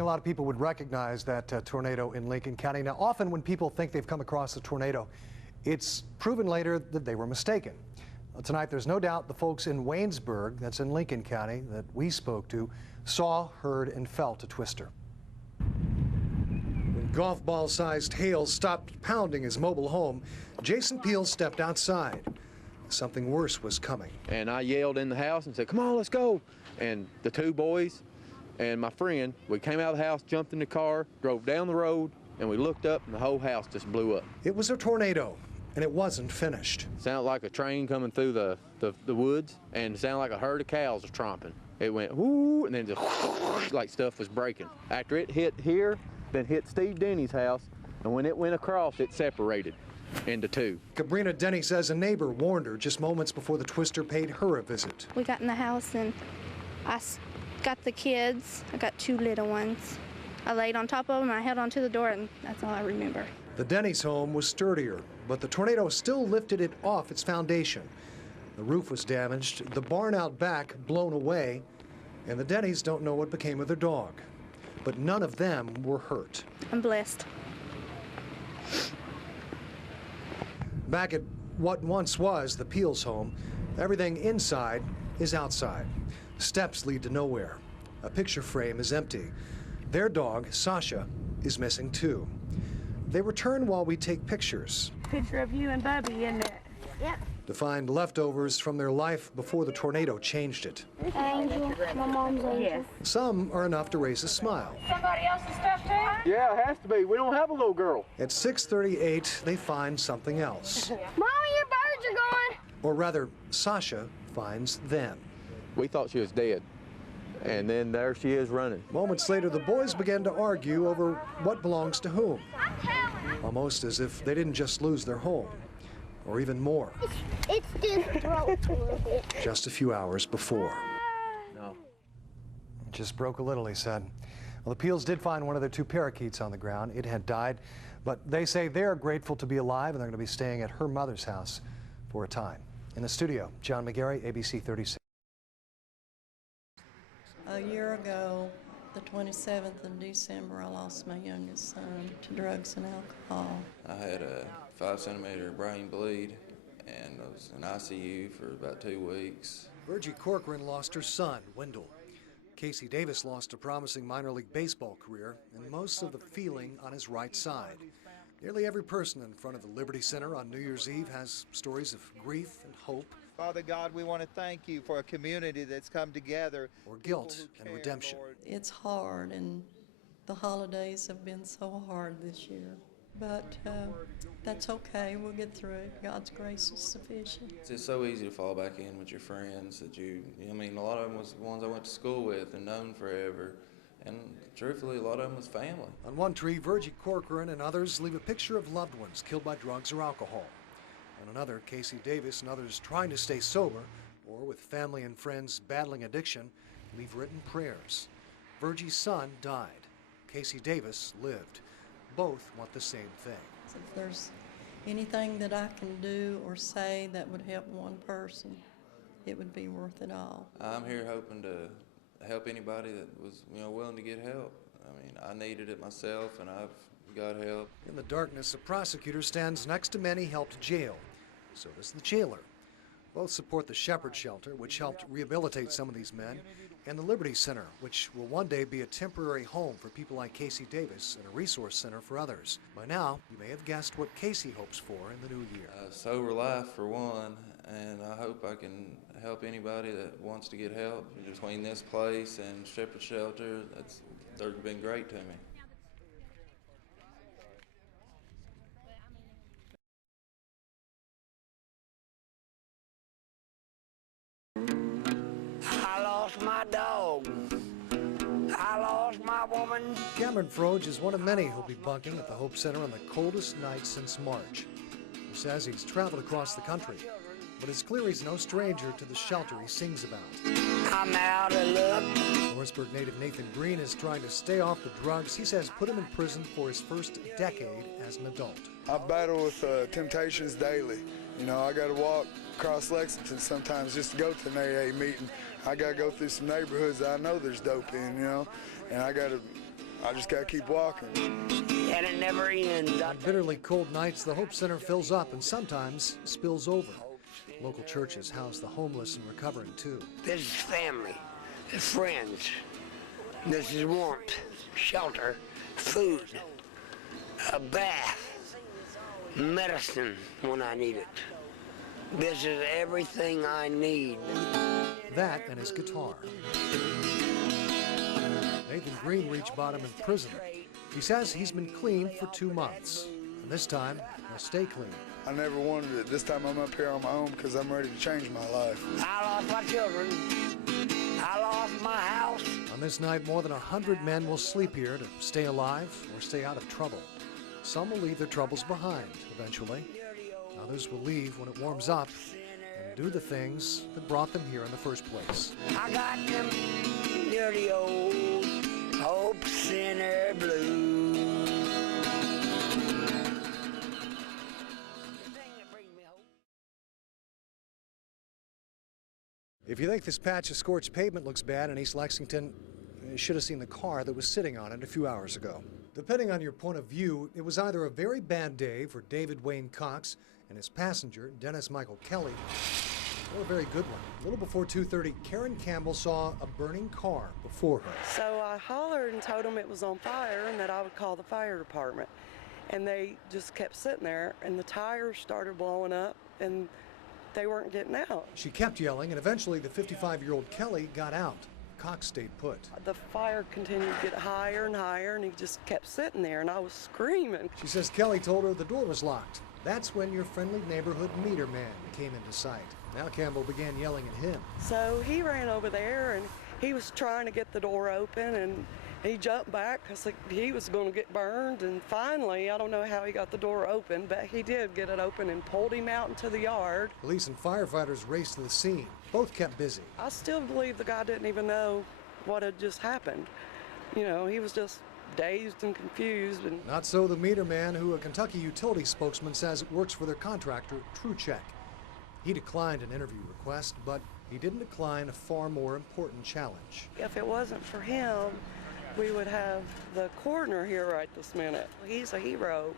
A lot of people would recognize that tornado in Lincoln County. Now, often when people think they've come across a tornado, it's proven later that they were mistaken. Well, tonight, there's no doubt the folks in Waynesburg, that's in Lincoln County, that we spoke to, saw, heard, and felt a twister. When golf ball-sized hail stopped pounding his mobile home, Jason Peele stepped outside. Something worse was coming. And I yelled in the house and said, "Come on, let's go." And the two boys and my friend, we came out of the house, jumped in the car, drove down the road, and we looked up, and the whole house just blew up. It was a tornado, and it wasn't finished. It sounded like a train coming through the woods, and it sounded like a herd of cows was tromping. It went whoo, and then just like stuff was breaking. After it hit here, then hit Steve Denny's house, and when it went across, it separated into two. Cabrina Denny says a neighbor warned her just moments before the twister paid her a visit. We got in the house, and I got the kids. I got two little ones. I laid on top of them, I held onto the door, and that's all I remember. The Denny's home was sturdier, but the tornado still lifted it off its foundation. The roof was damaged, the barn out back blown away, and the Denny's don't know what became of their dog. But none of them were hurt. I'm blessed. Back at what once was the Peels' home, everything inside is outside. Steps lead to nowhere. A picture frame is empty. Their dog, Sasha, is missing too. They return while we take pictures. Picture of you and Bubby, isn't it? Yep. To find leftovers from their life before the tornado changed it. Angel, my mom's angel. Yes. Some are enough to raise a smile. Somebody else's stuff too? Yeah, it has to be. We don't have a little girl. At 6:38, they find something else. Mommy, your birds are gone. Or rather, Sasha finds them. We thought she was dead, and then there she is running. Moments later, the boys began to argue over what belongs to whom. Almost as if they didn't just lose their home, or even more. It's just throat a little bit. Just a few hours before. No. It just broke a little, he said. Well, the Peels did find one of their two parakeets on the ground. It had died, but they say they're grateful to be alive, and they're going to be staying at her mother's house for a time. In the studio, John McGary, ABC 36. A year ago, the 27th of December, I lost my youngest son to drugs and alcohol. I had a 5-centimeter brain bleed, and I was in ICU for about 2 weeks. Virgie Corcoran lost her son, Wendell. Casey Davis lost a promising minor league baseball career, and most of the feeling on his right side. Nearly every person in front of the Liberty Center on New Year's Eve has stories of grief and hope. Father God, we want to thank you for a community that's come together. Or guilt and redemption. Lord. It's hard, and the holidays have been so hard this year. But that's okay. We'll get through it. God's grace is sufficient. It's just so easy to fall back in with your friends that I mean, a lot of them was the ones I went to school with and known forever. And truthfully, a lot of them was family. On one tree, Virgie Corcoran and others leave a picture of loved ones killed by drugs or alcohol. On another, Casey Davis and others trying to stay sober, or with family and friends battling addiction, leave written prayers. Virgie's son died. Casey Davis lived. Both want the same thing. If there's anything that I can do or say that would help one person, it would be worth it all. I'm here hoping to help anybody that was, willing to get help. I mean, I needed it myself, and I've got help. In the darkness, a prosecutor stands next to men he helped jail. So does the jailer. Both support the Shepherd Shelter, which helped rehabilitate some of these men, and the Liberty Center, which will one day be a temporary home for people like Casey Davis and a resource center for others. By now, you may have guessed what Casey hopes for in the new year. Sober life, for one, and I hope I can help anybody that wants to get help. Between this place and Shepherd Shelter, they've been great to me. I lost my dog. I lost my woman. Cameron Froge is one of many who'll be bunking at the Hope Center on the coldest night since March. He says he's traveled across the country, but it's clear he's no stranger to the shelter he sings about. I'm out of luck. Lawrenceburg native Nathan Green is trying to stay off the drugs he says put him in prison for his first decade as an adult. I battle with temptations daily. I got to walk across Lexington sometimes just to go to an AA meeting. I got to go through some neighborhoods that I know there's dope in, and I got to I just got to keep walking. And it never ends. On bitterly cold nights, the Hope Center fills up and sometimes spills over. Local churches house the homeless and recovering too. This is family, friends. This is warmth, shelter, food, a bath, medicine when I need it. This is everything I need. That and his guitar. Nathan Green reached bottom in prison. He says he's been clean for 2 months, and this time he'll stay clean. I never wanted it. This time I'm up here on my own because I'm ready to change my life. I lost my children. I lost my house. On this night, more than 100 men will sleep here to stay alive or stay out of trouble. Some will leave their troubles behind eventually. Others will leave when it warms up and do the things that brought them here in the first place. I got them dirty old Hope Center blues. If you think this patch of scorched pavement looks bad in East Lexington, you should have seen the car that was sitting on it a few hours ago. Depending on your point of view, it was either a very bad day for David Wayne Cox and his passenger, Dennis Michael Kelly, or a very good one. A little before 2:30, Karen Campbell saw a burning car before her. So I hollered and told them it was on fire and that I would call the fire department. And they just kept sitting there, and the tires started blowing up, and they weren't getting out. She kept yelling, and eventually the 55-year-old Kelly got out. Cox stayed put. The fire continued to get higher and higher, and he just kept sitting there, and I was screaming. She says Kelly told her the door was locked. That's when your friendly neighborhood meter man came into sight. Now Campbell began yelling at him. So he ran over there, and he was trying to get the door open, and he jumped back because he was going to get burned. And finally, I don't know how he got the door open, but he did get it open and pulled him out into the yard. Police and firefighters raced to the scene. Both kept busy. I still believe the guy didn't even know what had just happened. You know, he was just dazed and confused. And not so the meter man, who a Kentucky utility spokesman says works for their contractor, TrueCheck. He declined an interview request, but he didn't decline a far more important challenge. If it wasn't for him, we would have the coroner here right this minute. He's a hero.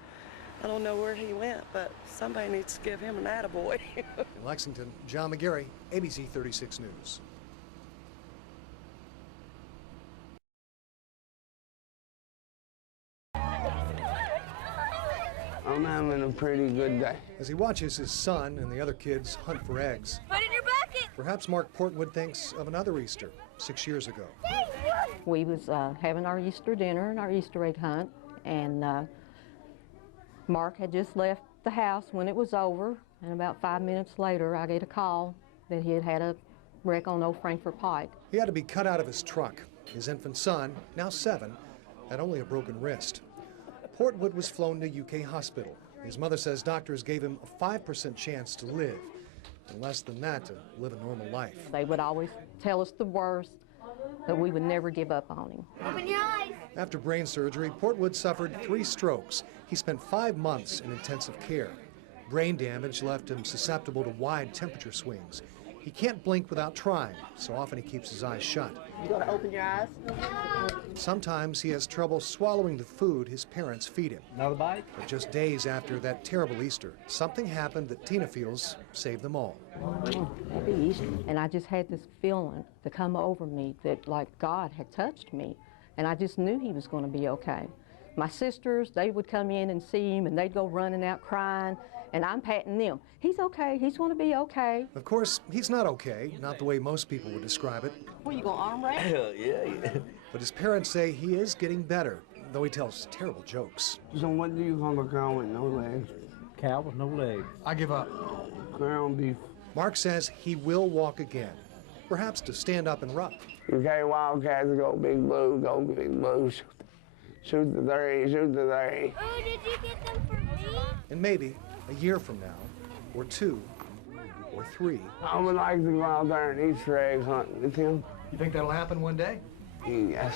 I don't know where he went, but somebody needs to give him an attaboy. In Lexington, John McGary, ABC 36 News. I'm having a pretty good day. As he watches his son and the other kids hunt for eggs, Put in your bucket! perhaps Mark Portwood thinks of another Easter 6 years ago. We was having our Easter dinner and our Easter egg hunt, and Mark had just left the house when it was over, and about 5 minutes later I get a call that he had had a wreck on Old Frankfort Pike. He had to be cut out of his truck. His infant son, now 7, had only a broken wrist. Portwood was flown to UK hospital. His mother says doctors gave him a 5% chance to live, and less than that to live a normal life. They would always tell us the worst, but we would never give up on him. Open your eyes! After brain surgery, Portwood suffered 3 strokes. He spent 5 months in intensive care. Brain damage left him susceptible to wide temperature swings. He can't blink without trying, so often he keeps his eyes shut. You gotta open your eyes. Sometimes he has trouble swallowing the food his parents feed him. Another bite? But just days after that terrible Easter, something happened that Tina feels saved them all. Happy Easter. And I just had this feeling to come over me that like God had touched me, and I just knew he was going to be okay. My sisters, they would come in and see him, and they'd go running out crying, and I'm patting them. He's okay, he's going to be okay. Of course, he's not okay, not the way most people would describe it. What, you going to arm wrestle? Hell yeah. But his parents say he is getting better, though he tells terrible jokes. So what do you call a cow with no legs? Cow with no legs. I give up. Ground beef. Mark says he will walk again, perhaps to stand up and rub. Okay, Wildcats, go Big Blue, go Big Blue. Shoot the 30, shoot the 30. Oh, did you get them for me? And maybe a year from now, or 2, or 3. I would like to go out there and Easter egg hunt with him. You think that'll happen one day? Yes.